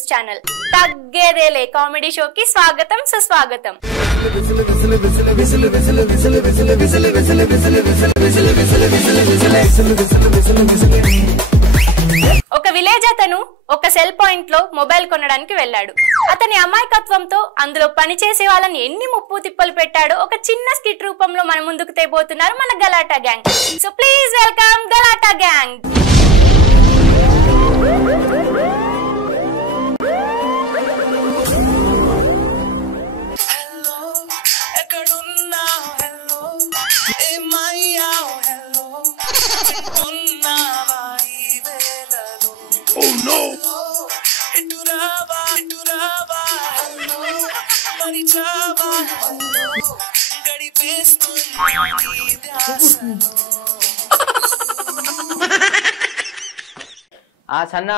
News channel తగ్గేదేలే comedy షోకి స్వాగతం సుస్వాగతం. ఒక విలేజ్ అతను ఒక సెల్ పాయింట్ లో మొబైల్ కొనడానికి వెళ్ళాడు. అతని అమాయకత్వంతో అందులో పనిచేసే వాళ్ళని ఎన్ని ముప్పు తిప్పలు పెట్టాడో ఒక చిన్న స్కిట్ రూపంలో మన ముందుకు తేబోతున్నారు మన Galatta gang. So please welcome Galatta gang. Sanna.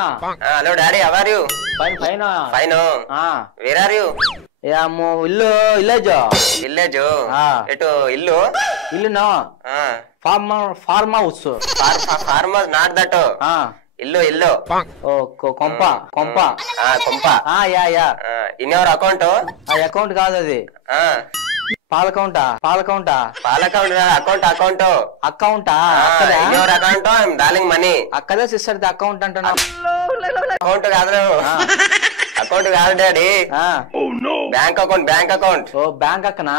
Hello, Daddy. How are you? Fine. Fine. Where are you? Village. Village. Eto illu? Illu no. Farm house. Farmers, not that. Illu. Oh, kompa. Kompa. Yeah. In your account? Account kaadu adi. Pal account. Account. Account. In your account, I'm dialing money. Akkada sister the account antana. Account kaadu. Account kaadu, Daddy. Oh no. Bank account. Oh, bank akkana.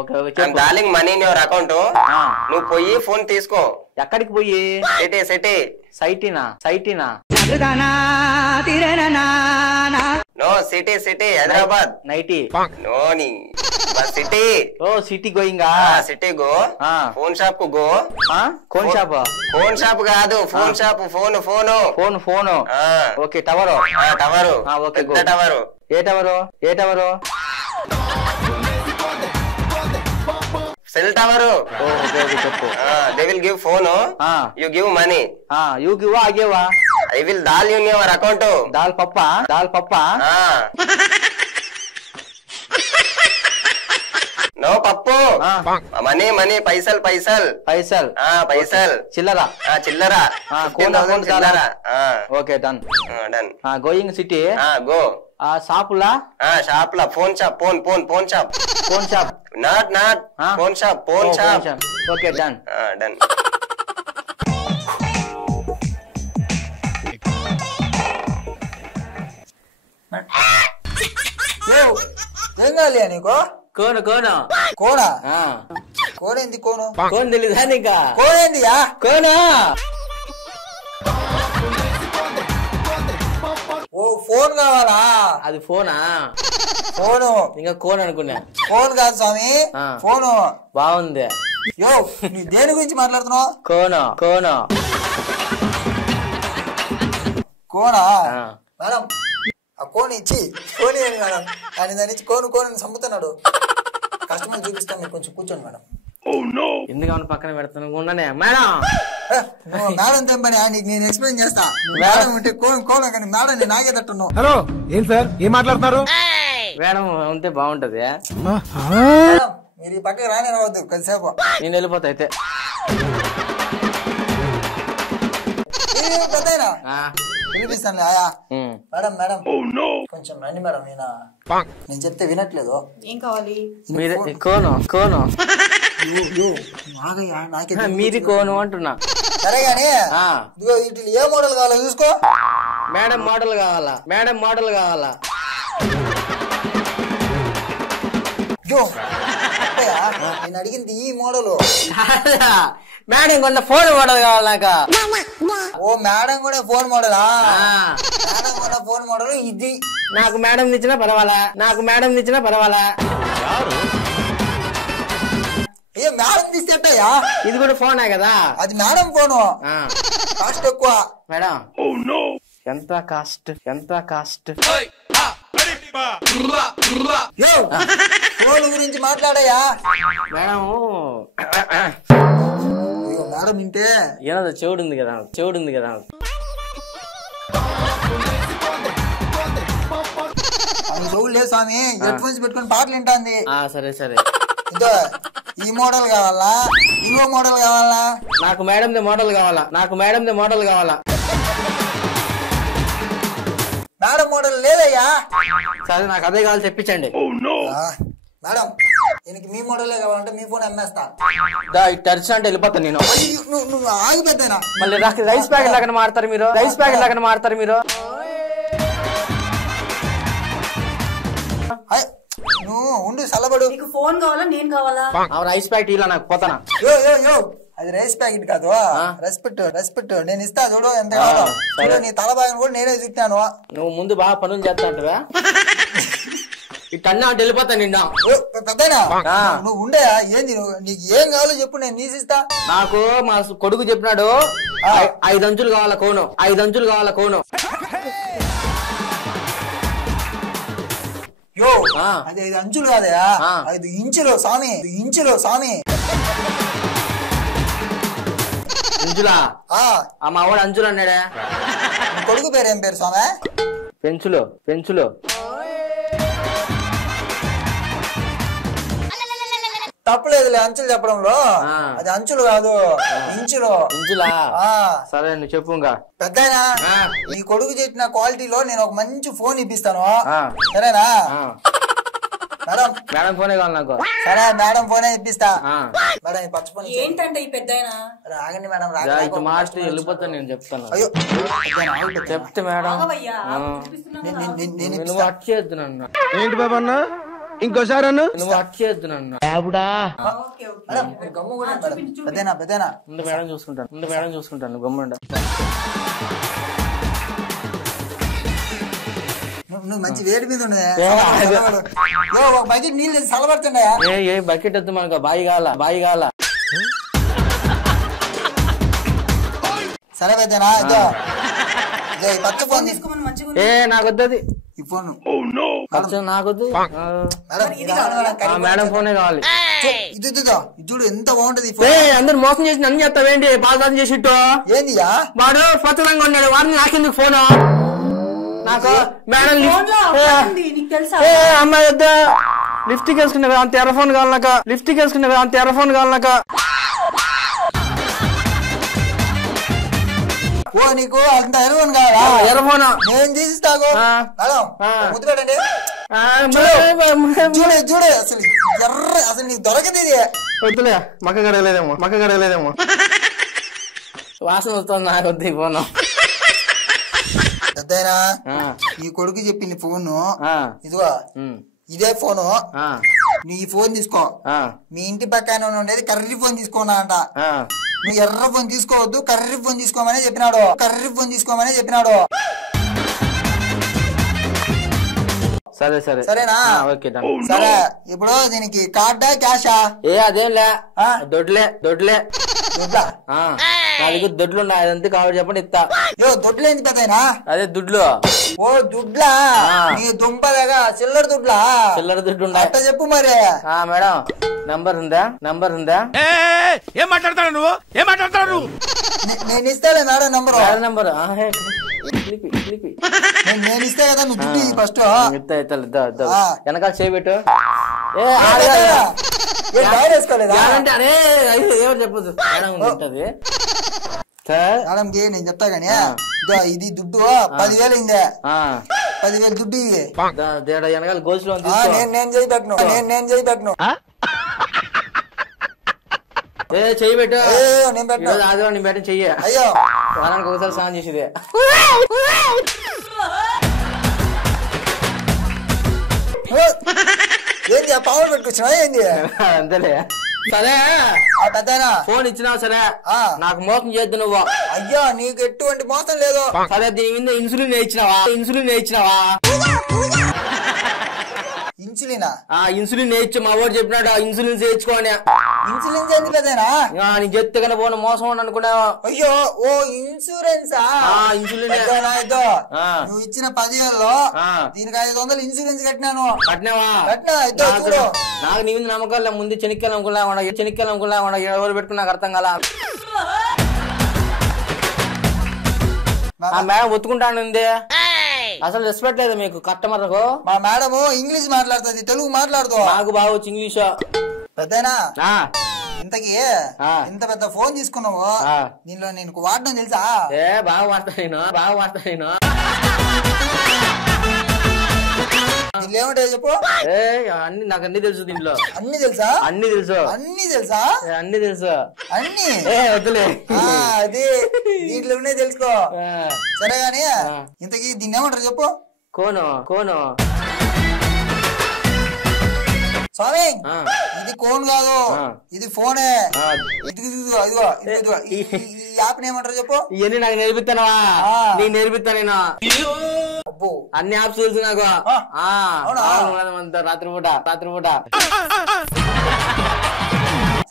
Okay. I'm dialing money in your account. Nu poyi phone teesko. ఎక్కడికి పోయి సైటీనా no city Hyderabad నైటీ no నీ city city గోయింగా city go phone shop కు go phone shop కాదు phone shop phone okay tower okay tower ఏ tower Cell tower. They will give phone. You give money. You give I give. I will dial you in your account. Dal papa. No pappu. Money. Paisal. Paisal. Chillara. Chillara. Okay, done. Done. Going city. Go. Shopla. Shopla. Phone shop. Not. Phone shop. Okay, done. Done. ఏంగాలి నీకు కోన కోనేంది కోను cone తెలీదా నీకా కోనేందియా కోన ఓ phone కావాలా అది ఫోనా phone ఇంకా cone అనుకున్నా phone కాదు స్వామి phone బాగుంది యో నీ దేని గురించి మాట్లాడుతున్నావు కోనా మేడం ఆ కోన్ ఇచ్చి కోని మేడం ఆయన దాని ఇచ్చి కోను చంపుతున్నాడు కస్టమర్ చూపిస్తాం మీరు కొంచెం కూర్చోండి మేడం ఎందుకు పక్కన పెడతాను ఉన్నానే మేడం మేడం తెంపని నీకు నేను ఎక్స్ప్లెయిన్ చేస్తా మేడం ఉంటే కోన్ కానీ మేడం నేను నాగేటట్టున్నావు హలో ఏం సార్ ఏం మాట్లాడుతున్నారు మేడం ఉంటే బాగుంటది మీరు ఈ పక్కకి రానే రావద్దు కొద్దిసేపు నేను వెళ్ళిపోతా అయితే పెద్దయినా వినిపిస్తాను ఆయా మేడం కొంచెం రండి మేడం నేను చెప్తే వినట్లేదు ఏం కావాలి కోను నాకే మీది కోను అంటున్నా సరే గానీ ఇదిగో వీటిలో ఏ మోడల్ కావాలో చూసుకో మేడం మోడల్ కావాలా నేను అడిగింది ఈ మోడల్ మేడం కొన్న ఫోన్ మోడల్ కావాలి నాకు ఓ మేడం కూడా ఫోన్ మోడలా మేడం కొన్న ఫోన్ మోడల్ ఇది నాకు మేడం ఇచ్చినా పర్వాలా అయ్యో మేడం తీసేటయ్యా ఇది కూడా ఫోనే కదా అది మేడం ఫోను కాస్ట్ ఎక్కువ మేడం ఎంత కాస్ట్ ఫోన్ గురించి మాట్లాడయ్యా మేడం మేడం వింటే ఏదో చెవుడు ఉంది కదా చెవులు లేదు స్వామి హెడ్ ఫోన్స్ పెట్టుకుని పాటలు వింటాంది సరే ఇదో ఈ మోడల్ కావాలా ఇంకో మోడల్ కావాలా నాకు మేడం ది మోడల్ కావాలా మోడల్ లేదయ్యా. సరే నాకు అదే కావాలి తెప్పించండి. మేడం దీనికి మీ మోడలే కావాలంటే మీ ఫోన్ అమ్మేస్తా. టర్చ్ అంటే వెళ్ళిపోతాను నేను. నువ్వు ఆగి పెద్దనా మళ్ళీ రైస్ ప్యాకెట్ లాగా మాడతారు మీరు. రైస్ ప్యాకెట్ లాగా మాడతారు మీరు. నువ్వు ఉండు చల్లబడు. నీకు ఫోన్ కావాలా నేను కావాలా? రైస్ ప్యాకెట్ ఇలా నాకు పోతానా? యో అది రైస్ ప్యాకెట్ కాదు. రెస్పెక్ట్ నేను ఇస్తా చూడు ఎంత కావాలో. చూడు నీ తల భాగం కూడా నేనే చూస్తాను. నువ్వు ముందు బాగా పనులు చేస్తా అంటావా? ఇట్టన్నా అంటే వెళ్ళిపోతా నిన్న. పెద్దనా నువ్వు ఉండే ఏంది నీకు ఏం కావాలో చెప్పు నేను తీసిస్తా. నాకు మా కొడుకు చెప్పినాడు 5 అంచులు కావాల కోను. 5 అంచులు కావాల కోను. యో అది 5 అంచులు కాదయా 5 ఇంచులు స్వామి. అంచులా? మా వాడు అంచులు అన్నాడే. కొడుకు పేరు ఏం పేరు స్వామి? పెంచులు. తప్పలేదులే అంచులు చెప్పడంలో. అది అంచులు కాదు ఇంచులా. సరే నువ్వు చెప్పు. ఇంకా పెద్దయినా ఈ కొడుకు చెప్పిన క్వాలిటీలో నేను ఒక మంచి ఫోన్ ఇప్పిస్తాను. సరేనా మేడం ఫోనే కావాలి నాకు. సరే మేడం ఫోనే ఇప్పిస్తా. మేడం ఈ పచ్చ ఫోన్ ఏంటంటే ఈ పెద్దయినా ఆగండి మేడం. మాస్టర్ వెళ్ళిపోతా నేను చెప్తాను. అయ్యో చెప్తే మేడం నువ్వు అట్ చేయొద్దు నన్ను. ఏంటి బాబా అన్న ఇంకోసారి అన్న నువ్వు అట్ చేయొద్దు నన్ను. పెద్దనా ముందు మేడం చూసుకుంటాను. గమ్ముండ. నువ్వు మంచి వేడి మీద ఉండే ఒక బకెట్ నీళ్ళు చల్లబడుతుండే. ఏ బకెట్ వద్దు మనకు. బాయి కావాల. సరే పెద్దనా ఈ పచ్చ ఫోన్ తీసుకోమని మంచిగా. నాకు వద్దు ఈ ఫోన్ నాకొద్దు. మేడం ఫోనే కావాలి. ఇది చూడు ఎంత బాగుంటది. అందరు మోసం చేసి నన్ను చెప్తావేంటి? పాదం చేసిట్టు ఏందియా వాడు స్వచ్ఛంగా ఉన్నాడు. వాడిని నాకెందుకు ఫోను? నాకు మేడం అమ్మాయి వద్దా? లిఫ్ట్కి వేసుకున్నా కదా అంత ఎర్ర ఫోన్ కావాలి నాకు. ఓ నీకు అంత ఎర్రఫోన్ కావాలా? ఎర్రఫోన్ నేను తీసిస్తాను. ముద్దు పెట్టండి. చూడు అసలు నీకు దొరకదు ఇది. వద్దులే మక్క గడగలేదేమో. వాసన వస్తుంది. నాకు వద్దు ఈ ఫోను. పెద్దయినా ఈ కొడుకు చెప్పింది ఫోను ఇదిగో ఇదే ఫోను. నీ ఫోన్ తీసుకో. మీ ఇంటి పక్కన ఉండేది కర్రీ ఫోన్ తీసుకోనా అంట. నువ్వు ఎర్ర ఫోన్ తీసుకోవద్దు కర్రీ ఫోన్ తీసుకోమని చెప్పినాడు. సరేనా? సరే ఇప్పుడు దీనికి కార్డా క్యాషా? అదేం లే దొడ్లే దొడ్లు అదంతా కావాలి చెప్పండి ఇస్తా. దొడ్లు ఏంటి పెద్దయినా? అదే దుడ్లు. ఓ దుడ్లా నీ దుంపదగా చిల్లర దుడ్డు అట్ట చెప్పు మరి. మేడం నంబర్ ఉందా? ఏం మాట్లాడతాడు? నేను ఇస్తాలే మేడం నంబర్. నేను ఇస్తే కదా నువ్వు దుడ్డు ఫస్ట్. వెనకాల చేయబెట్టు. చెప్పదు మేడంకి నేను చెప్తా గానీ ఇది దుడ్డు 10,000 అయిందే. 10,000 దుడ్డు వెనకాల గోల్స్లో నేను చేయి పెట్టను. చెయ్యి పెట్టు. నేను పెట్టను. ఆదివారం నేను పెట్టను చెయ్యి. అయ్యో వారానికి ఒకసారి స్నానం చేసేదే. ఏంది పవర్ పెట్టుకొచ్చినా ఏంది? అంతేలే. సరే పెద్దనా ఫోన్ ఇచ్చినావు సరే నాకు మోసం చేయొద్దు నువ్వు. అయ్యో నీకు ఎటువంటి మోసం లేదు. సరే దీని మీద ఇన్సులిన్ వేయించినావా? ఇన్సులిన్ వేయించు. మా వాడు చెప్పినాడు ఇన్సులిన్ వేయించుకోని. ఇన్సూరెన్స్ ఏంది పెద్దనా? నీ చెప్తే కన్నా పోను మోసం అనుకున్నావా? అయ్యో ఓ ఇన్సూరెన్సా? నువ్వు ఇచ్చిన 10,000లో దీనికి 500 ఇన్సూరెన్స్ కట్టినాను. కట్టినావా? చూడు నాకు నీ మీద నమ్మకాలు ముందు చెనిక్కాయలు అమ్ముకున్నా ఎవరు పెట్టుకుని నాకు అర్థం కాల. మేడం ఒత్తుకుంటానుంది. అసలు రెస్పెక్ట్ లేదు మీకు కస్టమర్లకు. మా మేడం ఇంగ్లీష్ మాట్లాడుతుంది తెలుగు మాట్లాడుతూ. నాకు బాగా వచ్చి ఇంగ్లీష్. పెద్దనా ఇంతకీ ఇంత పెద్ద ఫోన్ తీసుకున్నావు దీనిలో నేను వాడడం తెలుసా? బాగా వాడతా నేను. దీంట్లో ఏమంటాయి చెప్పు? అన్ని నాకు అన్ని తెలుసు దీంట్లో. అన్ని తెలుసా? అన్ని తెలుసు. అన్ని తెలుసా? అన్ని తెలుసు. అన్ని వద్దులే. అదే దీంట్లో ఉన్నాయి తెలుసుకో. సరే గాని ఇంతకీ దీన్ని ఏమంటారు చెప్పు? కోను. కోను స్వామి, ఇది కోన్ కాదు, ఇది ఫోనే. ఇదిగో ఈ యాప్ ఏమంటారు చెప్పు? ఇవన్నీ నాకు నేర్పిస్తానా? నీకు నేర్పిస్తా నేను. అన్ని యాప్స్ తెలుసు నాకు. రాత్రిపూట.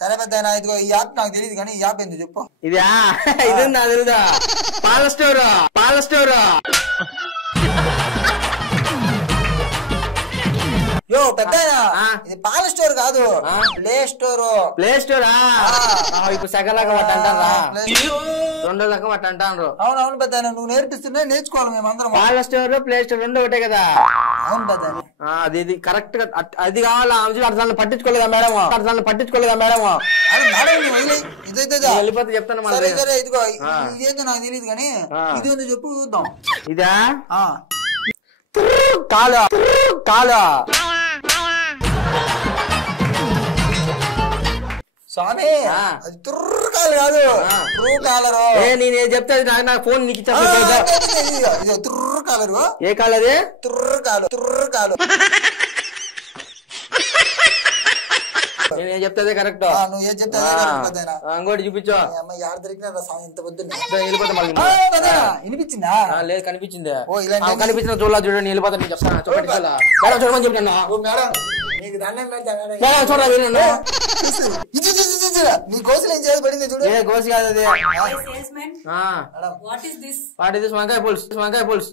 సరే పెద్ద, ఇదిగో ఈ యాప్ నాకు తెలియదు కానీ ఈ యాప్ ఎందుకు చెప్పు? ఇదా? ఇది నాకు తెలుదా? పాల స్టోర్. యో పెద్ద, ఇది పాల స్టోర్ కాదు, ప్లే స్టోర్. ప్లే స్టోరా? ఇప్పుడు సెకండ్ లెక్క పట్ట అంటారా? రెండో లెక్క పట్ట అంటారు. అవునవును పెద్ద, నువ్వు నేర్పిస్తున్నా నేర్చుకోవాలి మేమందరం. పాల స్టోర్ ప్లే స్టోర్ రెండు ఒకటే కదా? అవును పెద్ద. అది కరెక్ట్ గా అది కావాలా? అర్థాలను పట్టించుకోలేదా మేడం? వెళ్ళిపోతే చెప్తాను. సరే ఇదిగో ఇదేందో నాకు తెలియదు కానీ ఇది ఉంది చెప్పు చూద్దాం. ఇదా? కాలా స్వామి, అది తుర్రు కాలు కాదు, ట్రూ కాలరు. నేను చెప్తే నా ఫోన్ నీకు ఇచ్చా. తుర్రు కాలరు. ఏ కాలు అది? తుర్రు కాలు. నేను చెప్తే కరెక్ట్. నువ్వు ఏం చెప్తా ఇంకోటి చూపించు. యాడ దొరికినా స్వామి ఇంత పొద్దున్న వినిపించిందా? లేదు కనిపించింది. కనిపించిన చూడండి. వెళ్ళిపోతా నేను చెప్తాను. చూడమని చెప్పాను మేడం. నీకు దండం చూడండి. నీ కోసలు ఏం చేయాలి పడింది చూడు. ఏ కోసి కాదు అది. What is this? వంకాయ పులుసు.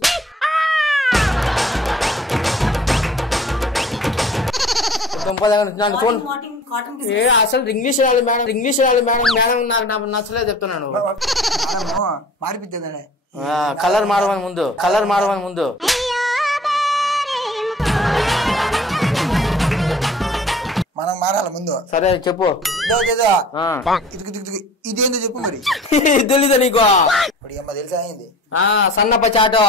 అసలు ఇంగ్లీష్ రాదు మేడం. నాకు నచ్చలేదు చెప్తున్నాను. మారిపిద్దే కలర్ మారమని ముందు. మనం మారాలి ముందు. సరే చెప్పు. ఇదేందో చెప్పు మరి. తెలీదా నీకు? ఇప్పుడు అమ్మ తెలుసా అయింది. సన్నప్ప చాటు.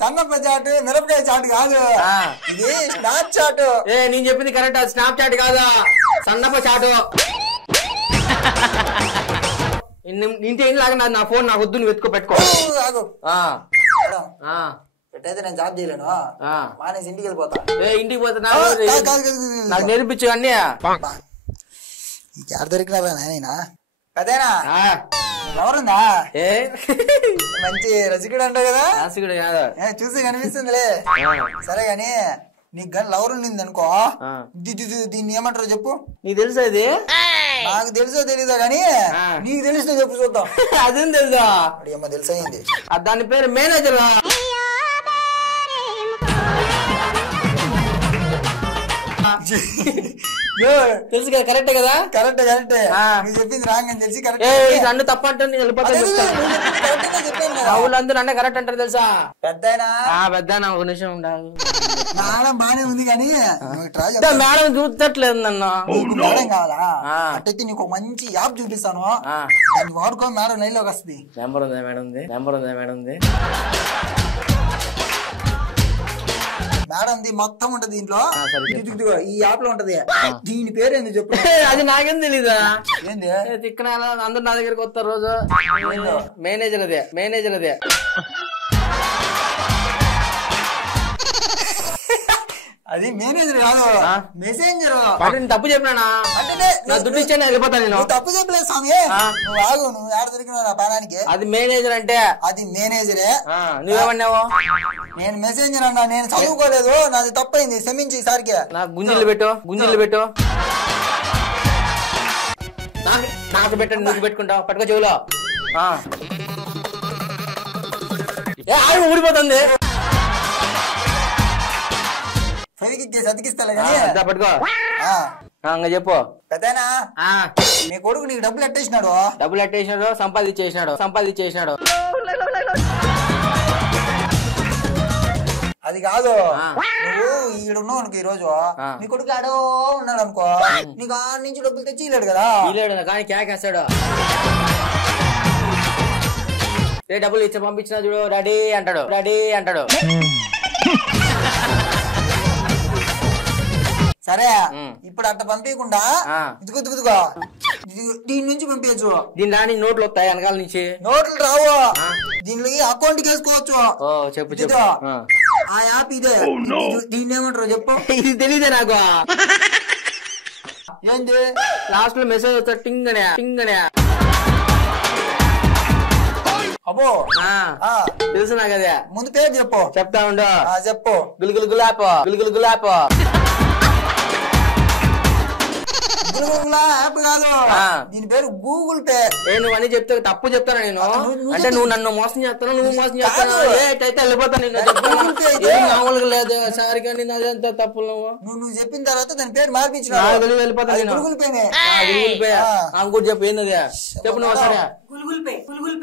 సన్నప్ప చాటు మిరపకాయ చాటు కాదు, ఇది స్నాప్ చాట్. నేను చెప్పింది కరెక్ట్. స్నాప్ చాట్ కాదా? సన్నప్ప చాటు. ఇంటి లాగా నా ఫోన్ నాకు వద్దు, నువ్వు వెతుకో పెట్టుకో. పెట్టయితే నేను జాబ్ చేయలేను, మానేసి ఇంటికి వెళ్ళిపోతా. ఇంటికి పోతా నాకు నేర్పించు అన్నీ. ఎవరు దొరికినారా నాయనా? పెద్దనా ఎవరుందా? మంచి రసికుడు అంటావు కదా? చూసి కనిపిస్తుందిలే. సరే గాని నీకు గన్ లవర్ ఉండింది అనుకో, దీన్ని ఏమంటారో చెప్పు. నీకు తెలుసా ఇది? నాకు తెలుసో తెలీదా గానీ నీకు తెలిసిన చెప్పు చూద్దాం. అదేం తెలుసా? అమ్మ తెలిసయింది. దాని పేరు మేనేజర్. తెలుసు కదా? కరెక్టే కదా? కరెక్టే. నువ్వు చెప్పింది రాంగ్ అని తెలిసి కరెక్ట్. నన్ను తప్ప అంటే వాళ్ళందరూ అన్నీ కరెక్ట్ అంటారు తెలుసా? పెద్దనా ఒక నిమిషం ఉండాలి. మేడం బానే ఉంది కానీ మేడం చూస్తట్లేదు నన్ను. మేడం కావాలా? అట్టయితే నీకు ఒక మంచి యాప్ చూపిస్తాను, దాన్ని వాడుకో. మేడం లైన్ లోకి వస్తుంది. నెంబర్ ఉందా మేడం? మేడంది మొత్తం ఉంటది దీంట్లో. ఈ యాప్ లో ఉంటది. దీని పేరు ఏంది చెప్పు. అది నాకేం తెలీదా? ఏంది తిక్కన అందరు నా దగ్గరకు వస్తారు రోజు. మేనేజర్ అదే. అది మేనేజర్ కాదు, మెసెంజర్. తప్పు చెప్పినా? నా దుడ్డు ఇచ్చాను వెళ్ళిపోతా నేను. తప్పు చెప్పలేదు స్వామి. నువ్వు ఆగు, నువ్వు ఏడ దొరికినావు నా పానానికి? అది మేనేజర్ అంటే అది మేనేజరే. నువ్వేమన్నావు? నేను మెసెంజర్ అన్నా. నేను చదువుకోలేదు, నాది తప్పైంది, క్షమించి ఈసారికి. నాకు గుంజిలు పెట్టు. నాకు పెట్టండి, నువ్వు పెట్టుకుంటావు. పట్టుకో చెవులో. ఊడిపోతుంది. అతికిస్తా పట్టుకో. చెప్పు. పెద్దనా మీ కొడుకు నీకు డబ్బులు ఎట్టేసినాడు. సంపాదించేసినాడు. అది కాదు, నువ్వు ఈడున్నావు అనుకో, ఈ రోజు నీ కొడుకు ఆడో ఉన్నాడు అనుకో, నీకు ఆ నుంచి డబ్బులు తెచ్చి ఇల్లాడు కదా. కానీ క్యాకేస్తాడు. డబ్బులు ఇచ్చి పంపించినా చూడు రెడీ అంటాడు సరే ఇప్పుడు అట్ట పంపించకుండా ఇదిగో దీని నుంచి పంపించు. దీని దాని నోట్లు వస్తాయి వెనకాల నుంచి. నోట్లు రావు, దీనికి అకౌంట్ కి వేసుకోవచ్చు. చెప్పు ఆ యాప్ ఇదే. దీన్ని ఏమంటారు చెప్పు? ఇది తెలీదే నాకు. ఏంది లాస్ట్ లో మెసేజ్ వస్తా టింగ్ అనే. అబ్బో తెలుసు నాకు అదే. ముందు పేరు చెప్పు. చెప్తా ఉండు. చెప్పు. గులుగులు గులాపో. యాప్ కాదు, దీని పేరు గూగుల్ పే. నువ్వు అని చెప్తే తప్పు చెప్తాను నేను. అంటే నువ్వు నన్ను మోసం చేస్తాను, నువ్వు మోసం చేస్తాను. ఏటైతే వెళ్ళిపోతాను నేను. మామూలుగా లేదు సారి కానీ అదంతా తప్పు. నువ్వు చెప్పిన తర్వాత దాని పేరు మార్పించిన వెళ్ళిపోతాను నేను. గూగుల్ పేనే. గూగుల్ పే కూడా చెప్పు. ఏంది చెప్పు నువ్వు సరే. గూగుల్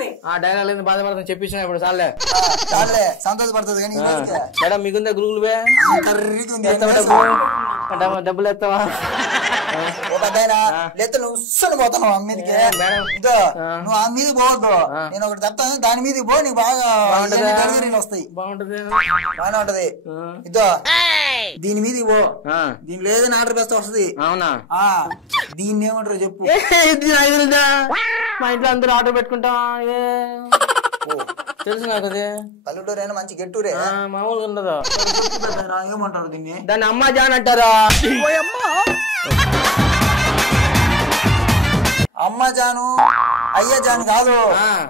పే డైలాగ్ లేదు బాధపడతాను చెప్పించిన ఇప్పుడు చాలే సంతోషపడుతుంది కానీ మేడం మీకుందా గూగుల్ పే? డబ్బులు ఎత్తావా? లేదా నువ్వు ఉస్సని పోతావు అమ్మీదికి. ఇదో నువ్వు ఆ మీద పోవద్దు, నేను ఒకటి చెప్తాను దాని మీద పో, నీకు బాగా డెలివరీలు వస్తాయి. బాగుంటది బాగానే ఉంటది. ఇదో దీని మీద పో, దీని లేదని ఆర్డర్ బెస్ట్ వస్తుంది. అవునా? దీన్ని ఏమంటారు చెప్పు? మా ఇంట్లో అందరూ ఆర్డర్ పెట్టుకుంటా. తెలుసు నాకు అది. పల్లెటూరు అయినా మంచి గెట్టూరే, మామూలుగా ఉండదు. ఏమంటారు దీన్ని? దాన్ని అమ్మ జాన్ అంటారా? అమ్మ జాను అయ్య జాను కాదు,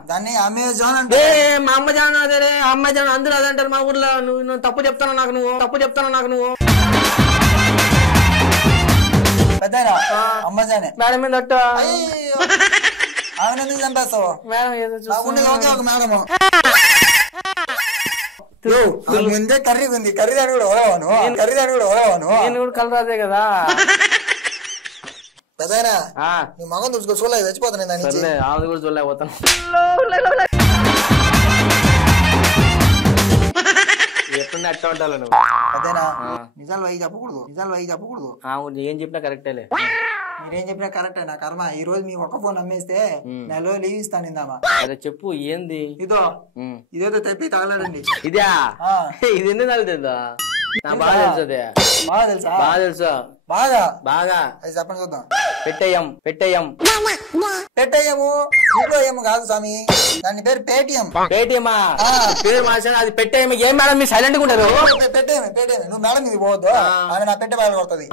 దాన్ని అమెజాన్ అంటే. మా అమ్మ జాను అదే అమ్మ జాను అందరూ అదే అంటారు మా ఊర్లో. నువ్వు తప్పు చెప్తాను నాకు నువ్వు. పెద్ద అమ్మ జానే మేడం మీద ఆమె ఎందుకు చంపేస్తావు? ఒకే ఒక మేడం ముందే కర్రీ ఉంది, కర్రీ దాని కూడా ఓడవాను. నేను కూడా కలర్ అదే కదా. పెద్దనా నీ మగం చూసుకో, చూడలేదు చచ్చిపోతాను దాని నుంచి. ఆమె కూడా చూడలేకపోతాను. ఎప్పుడు అట్ట ఉంటావు నువ్వు. అదేనా? నిజాలు వైకి చెప్పకూడదు. ఏం చెప్పినా కరెక్టేలే. మీరేం చెప్పినా కరెక్టే. నా కర్మ. ఈ రోజు మీ ఒక్క ఫోన్ అమ్మేస్తే నెలలో లీవ్ ఇస్తాను ఇందామా. అదే చెప్పు ఏంది? ఇదేదో తెప్పి తగలడండి. ఇదా? ఇది ఎందుకు తగులుతుందా? నాకు బాగా తెలుసు. అదే బాగా తెలుసు. బాగా అది చెప్పండి చూద్దాం. పెట్టేయం పెట్టేయము ఇంట్లో ఏమో కాదు స్వామి, దాని పేరు పేటిఎం. పేరు మార్చాను. అది పెట్టేయం. ఏం మేడం మీరు సైలెంట్ గా ఉంటారు? పెట్టేయమే. నువ్వు మేడం ఇది పోవద్దు, ఆమె నా పెట్టే బయలు కొడుతుంది.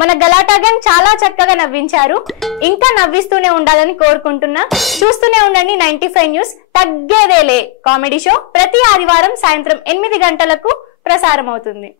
మన గలాటా గ్యాంగ్ చాలా చక్కగా నవ్వించారు. ఇంకా నవ్విస్తూనే ఉండాలని కోరుకుంటున్నా. చూస్తూనే ఉండండి 95 న్యూస్. తగ్గేదేలే కామెడీ షో ప్రతి ఆదివారం సాయంత్రం 8 గంటలకు ప్రసారం అవుతుంది.